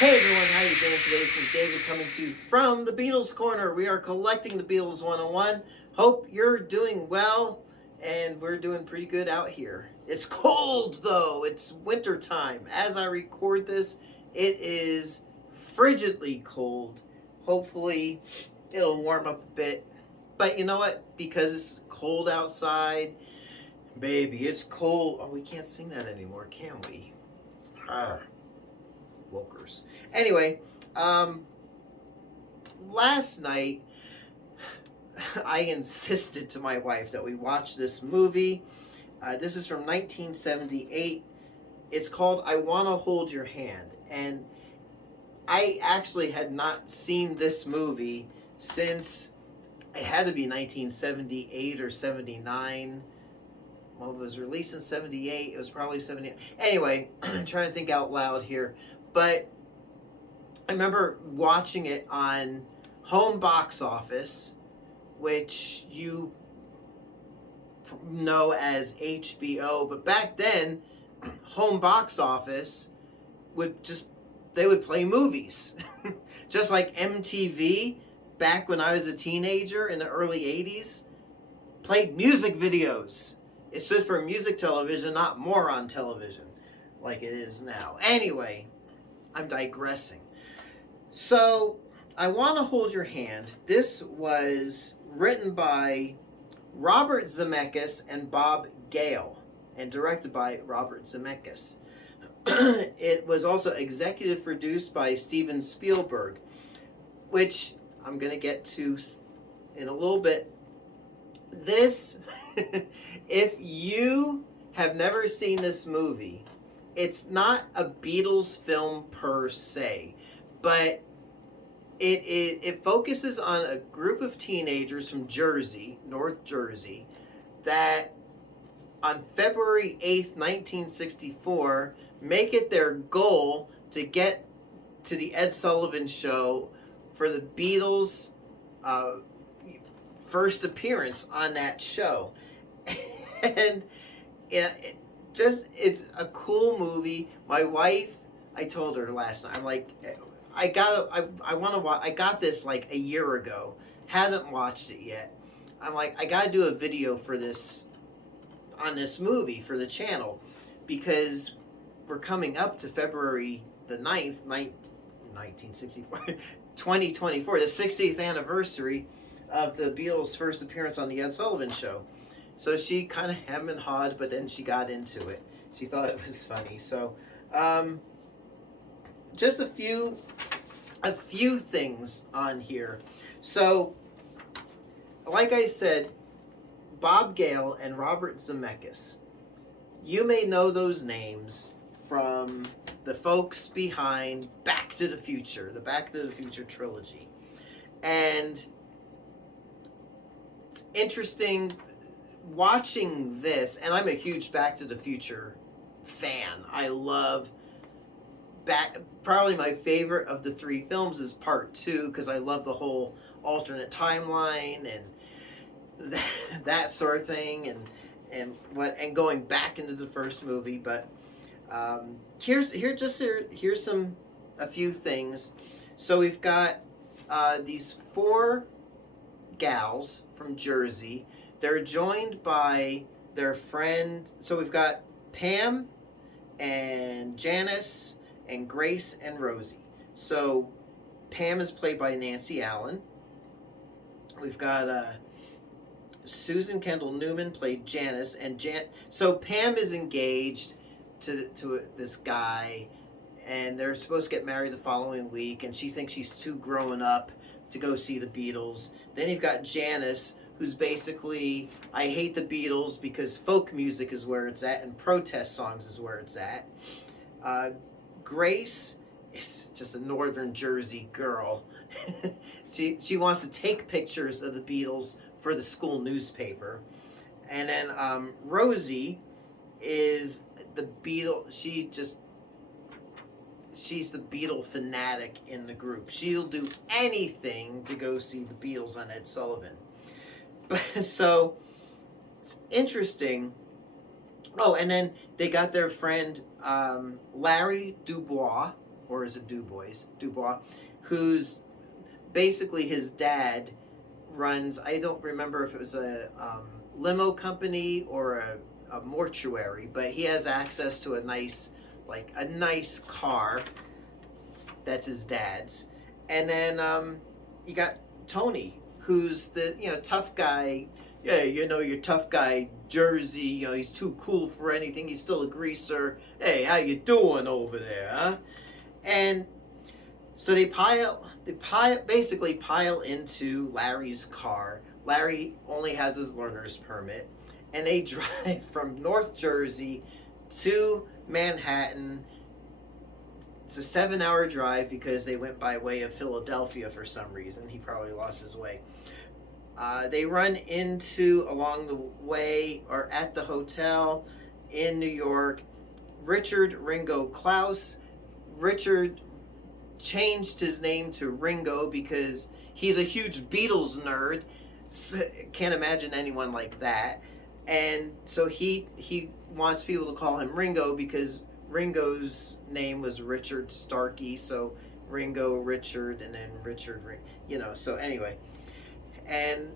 Hey everyone, how you doing today? It's me, David, coming to you from the Beatles Corner. We are collecting the Beatles 101. Hope you're doing well, and we're doing pretty good out here. It's cold though, it's winter time. As I record this, it is frigidly cold. Hopefully, it'll warm up a bit. But you know what? Because it's cold outside, baby, it's cold. Oh, we can't sing that anymore, can we? Arr. Wokers. Anyway, last night I insisted to my wife that we watch this movie. This is from 1978. It's called I Wanna Hold Your Hand. And I actually had not seen this movie since it had to be 1978 or 79. Well, it was released in 78. It was probably 78. Anyway, I'm trying to think out loud here. But I remember watching it on Home Box Office, which you know as HBO. But back then, Home Box Office they would play movies. Just like MTV, back when I was a teenager in the early 80s, played music videos. It stood for music television, not moron television, like it is now. Anyway, I'm digressing. So, I Want to Hold Your Hand. This was written by Robert Zemekis and Bob Gale and directed by Robert Zemekis. It was also executive produced by Steven Spielberg, which I'm going to get to in a little bit. This, if you have never seen this movie, it's not a Beatles film per se, but it focuses on a group of teenagers from Jersey, North Jersey, that on February 8th, 1964, make it their goal to get to the Ed Sullivan Show for the Beatles' first appearance on that show. And it's a cool movie. My wife, I told her last night, I'm like, I want to watch. I got this like a year ago. Hadn't watched it yet. I'm like, I got to do a video for this on this movie for the channel because we're coming up to February the 9th, 1964, 2024, the 60th anniversary of the Beatles' first appearance on the Ed Sullivan Show. So she kind of hemmed and hawed, but then she got into it. She thought it was funny. So, just a few things on here. So, like I said, Bob Gale and Robert Zemekis. You may know those names from the folks behind Back to the Future, the Back to the Future trilogy. And it's interesting watching this, and I'm a huge Back to the Future fan. I love probably my favorite of the three films is part 2 because I love the whole alternate timeline and that sort of thing and going back into the first movie. But here's a few things. So we've got these 4 gals from Jersey. They're joined by their friend. So we've got Pam and Janice and Grace and Rosie. So Pam is played by Nancy Allen. We've got Susan Kendall Newman played Janice, and so Pam is engaged to this guy, and they're supposed to get married the following week, and she thinks she's too grown up to go see the Beatles. Then you've got Janice, who's basically, I hate the Beatles because folk music is where it's at and protest songs is where it's at. Grace is just a northern Jersey girl. She wants to take pictures of the Beatles for the school newspaper. And then Rosie is the Beatle. She's the Beatle fanatic in the group. She'll do anything to go see the Beatles on Ed Sullivan. But so it's interesting. Oh, and then they got their friend Larry Dubois, or is it Dubois? Dubois, who's basically his dad runs, I don't remember if it was a limo company or a mortuary, but he has access to a nice car that's his dad's. And then you got Tony, who's the tough guy. Yeah, your tough guy Jersey. He's too cool for anything. He's still a greaser. Hey, how you doing over there, huh? And so they basically pile into Larry's car. Larry only has his learner's permit, and they drive from North Jersey to Manhattan. It's a 7-hour drive because they went by way of Philadelphia for some reason. He probably lost his way. They run into, along the way, or at the hotel in New York, Richard Ringo Klaus. Richard changed his name to Ringo because he's a huge Beatles nerd. So, can't imagine anyone like that. And so he wants people to call him Ringo because Ringo's name was Richard Starkey, so Ringo, Richard, and then Richard, so anyway. And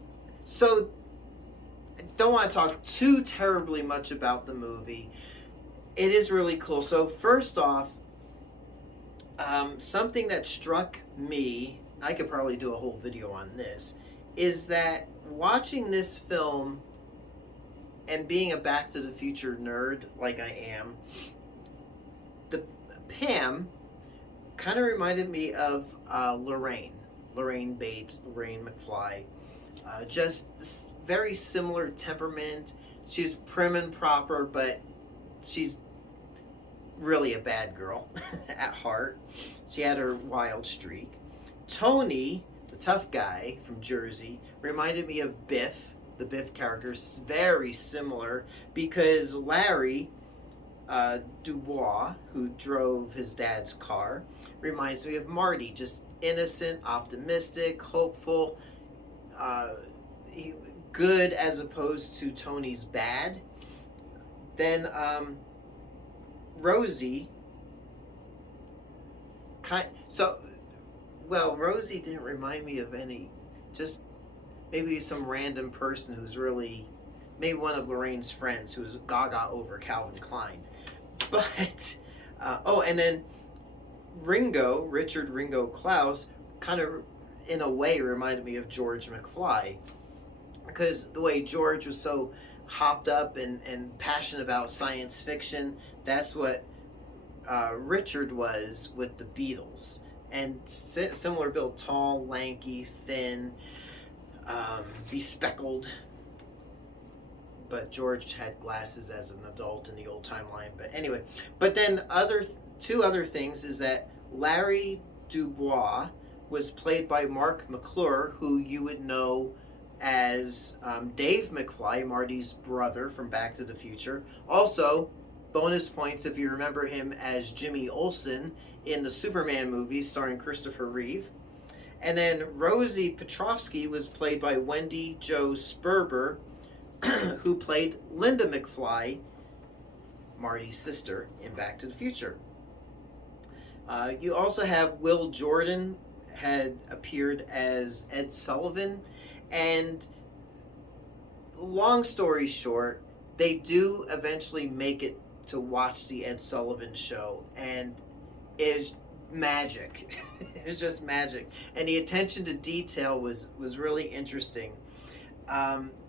so I don't want to talk too terribly much about the movie. It is really cool. So first off, something that struck me, I could probably do a whole video on this, is that watching this film and being a Back to the Future nerd like I am, the Pam kind of reminded me of Lorraine Bates, Lorraine McFly. Just this very similar temperament. She's prim and proper, but she's really a bad girl at heart. She had her wild streak. Tony, the tough guy from Jersey, reminded me of Biff, the Biff character. Very similar because Larry Dubois, who drove his dad's car, reminds me of Marty, just innocent, optimistic, hopeful, good as opposed to Tony's bad. Then Rosie, Rosie didn't remind me of any, just maybe some random person who's really, maybe one of Lorraine's friends who's gaga over Calvin Klein. But, and then Richard Ringo Klaus, kind of in a way reminded me of George McFly. Because the way George was so hopped up and passionate about science fiction, that's what Richard was with the Beatles. And similar build, tall, lanky, thin, bespectacled. But George had glasses as an adult in the old timeline. But anyway, but then two other things is that Larry Dubois was played by Mark McClure, who you would know as Dave McFly, Marty's brother from Back to the Future. Also, bonus points if you remember him as Jimmy Olsen in the Superman movies starring Christopher Reeve. And then Rosie Petrovsky was played by Wendy Jo Sperber, who played Linda McFly, Marty's sister, in Back to the Future. You also have Will Jordan had appeared as Ed Sullivan. And long story short, they do eventually make it to watch the Ed Sullivan Show, and it's magic. It's just magic, and the attention to detail was really interesting.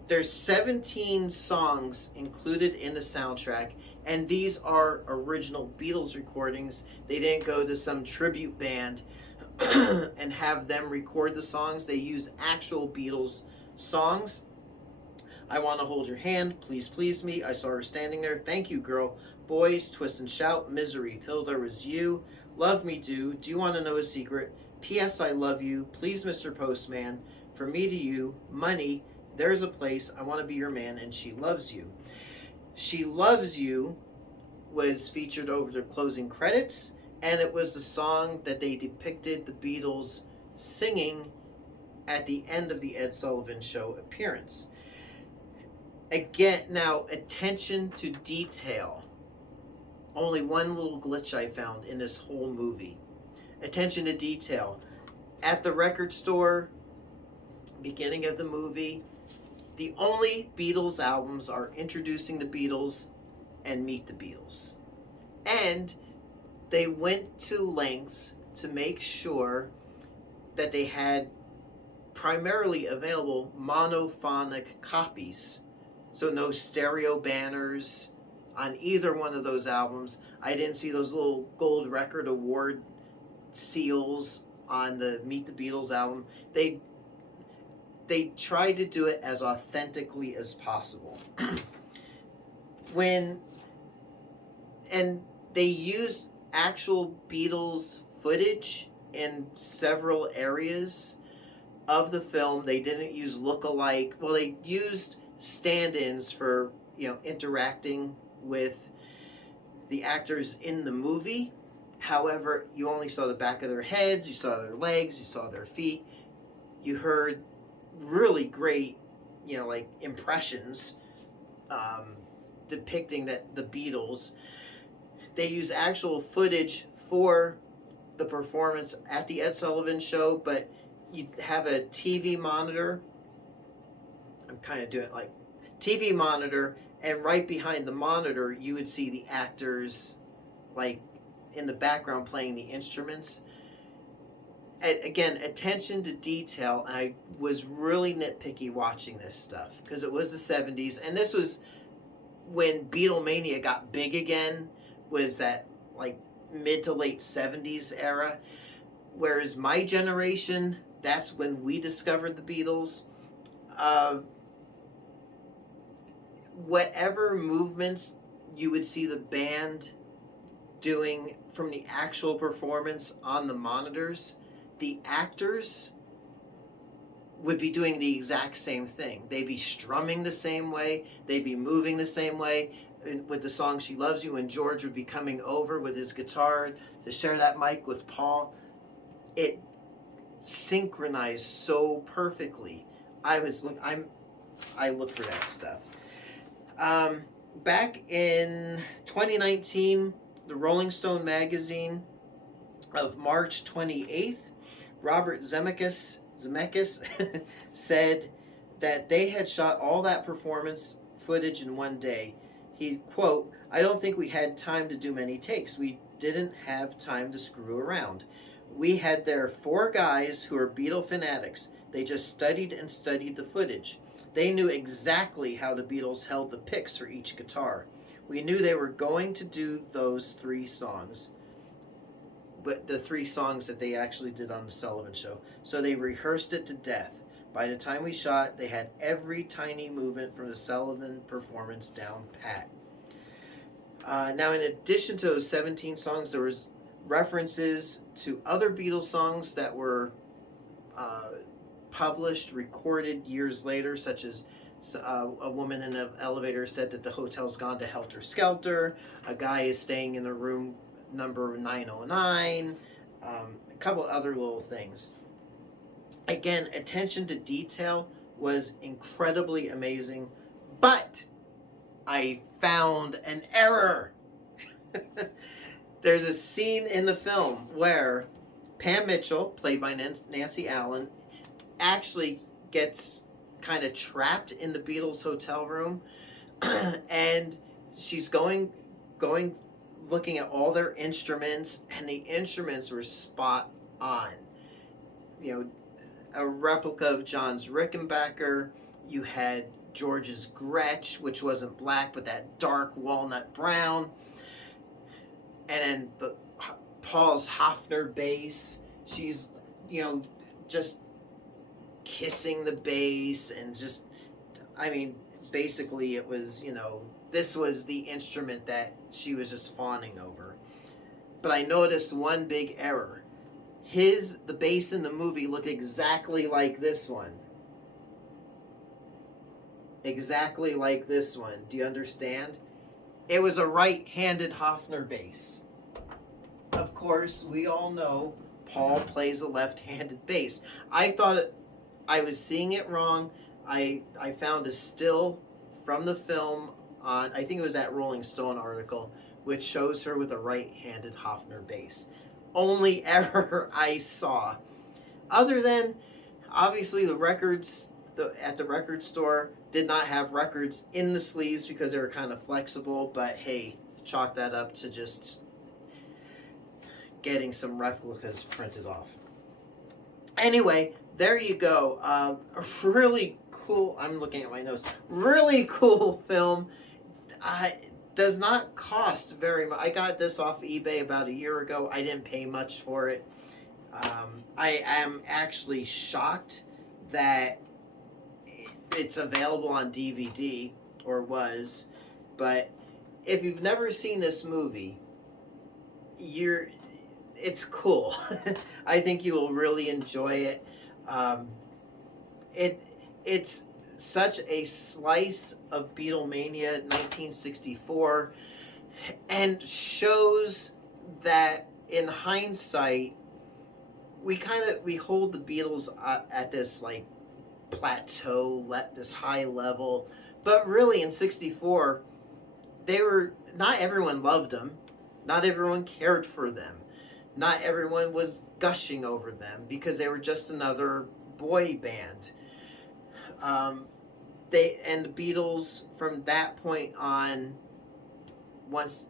There's 17 songs included in the soundtrack, and these are original Beatles recordings. They didn't go to some tribute band and have them record the songs. They used actual Beatles songs. I Want to Hold Your Hand, Please Please Me, I Saw Her Standing There, Thank You Girl, Boys, Twist and Shout, Misery, Till There Was You, Love Me Do You Want to Know a Secret, P.S. I Love You, Please Mr. Postman, For Me to You, Money, There's a Place, I Want to Be Your Man, and She Loves You. She Loves You was featured over the closing credits, and it was the song that they depicted the Beatles singing at the end of the Ed Sullivan Show appearance. Again, now, attention to detail. Only one little glitch I found in this whole movie. attention to detail. At the record store, beginning of the movie, the only Beatles albums are Introducing the Beatles and Meet the Beatles. And they went to lengths to make sure that they had primarily available monophonic copies. So no stereo banners on either one of those albums. I didn't see those little gold record award seals on the Meet the Beatles album. They tried to do it as authentically as possible. And they used actual Beatles footage in several areas of the film. They didn't use look-alike. Well, they used stand-ins for, interacting with the actors in the movie. However, you only saw the back of their heads, you saw their legs, you saw their feet. You heard really great, impressions depicting the Beatles. They use actual footage for the performance at the Ed Sullivan Show, but you have a TV monitor. I'm kind of doing like TV monitor, and right behind the monitor, you would see the actors, like in the background, playing the instruments. Again, attention to detail. I was really nitpicky watching this stuff because it was the 70s, and this was when Beatlemania got big again. Was that like mid to late 70s era, whereas my generation, that's when we discovered the Beatles. Whatever movements you would see the band doing from the actual performance on the monitors, the actors would be doing the exact same thing. They'd be strumming the same way, they'd be moving the same way. With the song She Loves You, and George would be coming over with his guitar to share that mic with Paul. It synchronized so perfectly. I look for that stuff. Back in 2019, the Rolling Stone magazine of March 28th, Robert Zemekis said that they had shot all that performance footage in one day. He, quote, "I don't think we had time to do many takes. We didn't have time to screw around. We had there 4 guys who are Beatle fanatics. They just studied and studied the footage. They knew exactly how the Beatles held the picks for each guitar. We knew they were going to do those 3 songs, but the 3 songs that they actually did on the Sullivan Show. So they rehearsed it to death. By the time we shot, they had every tiny movement from the Sullivan performance down pat." Now, in addition to those 17 songs, there was references to other Beatles songs that were published, recorded years later, such as a woman in an elevator said that the hotel's gone to Helter Skelter. A guy is staying in the room number 909. A couple other little things. Again, attention to detail was incredibly amazing, but I found an error. There's a scene in the film where Pam Mitchell, played by Nancy Allen, actually gets kind of trapped in the Beatles hotel room, and she's going looking at all their instruments, and the instruments were spot on. A replica of John's Rickenbacker. You had George's Gretsch, which wasn't black, but that dark walnut brown. And then Paul's Hofner bass. She's, just kissing the bass and just, basically it was, this was the instrument that she was just fawning over. But I noticed one big error. The bass in the movie looked exactly like this one. Exactly like this one. Do you understand? It was a right-handed Hofner bass. Of course, we all know Paul plays a left-handed bass. I thought I was seeing it wrong. I found a still from the film on, I think it was that Rolling Stone article, which shows her with a right-handed Hofner bass. only ever I saw. Other than, obviously, the records at the record store did not have records in the sleeves because they were kind of flexible, but hey, chalk that up to just getting some replicas printed off. Anyway, there you go. A really cool, I'm looking at my notes, really cool film. Does not cost very much. I got this off eBay about a year ago. I didn't pay much for it. I am actually shocked that it's available on DVD, or was, but if you've never seen this movie, it's cool. I think you will really enjoy it. It's such a slice of Beatlemania 1964, and shows that in hindsight we hold the Beatles at this like plateau, this high level, but really in 64 not everyone loved them, not everyone cared for them, not everyone was gushing over them because they were just another boy band. The Beatles from that point on, once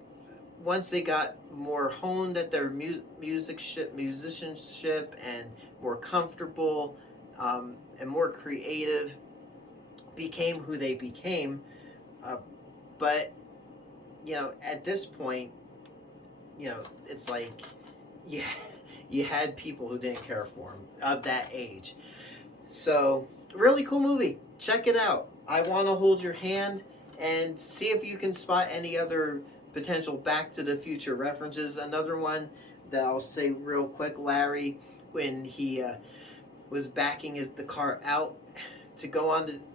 they got more honed at their musicianship and more comfortable and more creative, became who they became. But at this point, it's like, yeah, you had people who didn't care for him of that age. So, really cool movie. Check it out. I Want to Hold Your Hand, and see if you can spot any other potential Back to the Future references. Another one that I'll say real quick, Larry, when he was backing the car out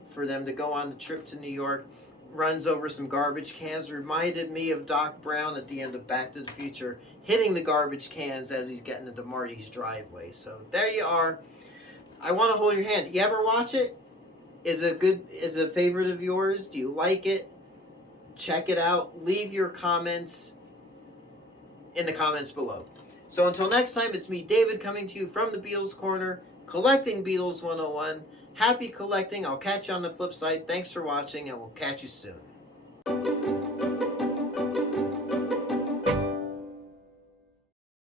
for them to go on the trip to New York, runs over some garbage cans, reminded me of Doc Brown at the end of Back to the Future, hitting the garbage cans as he's getting into Marty's driveway. So there you are. I Want to Hold Your Hand. You ever watch it? Is it a favorite of yours? Do you like it? Check it out. Leave your comments in the comments below. So until next time, it's me, David, coming to you from the Beatles Corner, collecting Beatles 101. Happy collecting. I'll catch you on the flip side. Thanks for watching, and we'll catch you soon.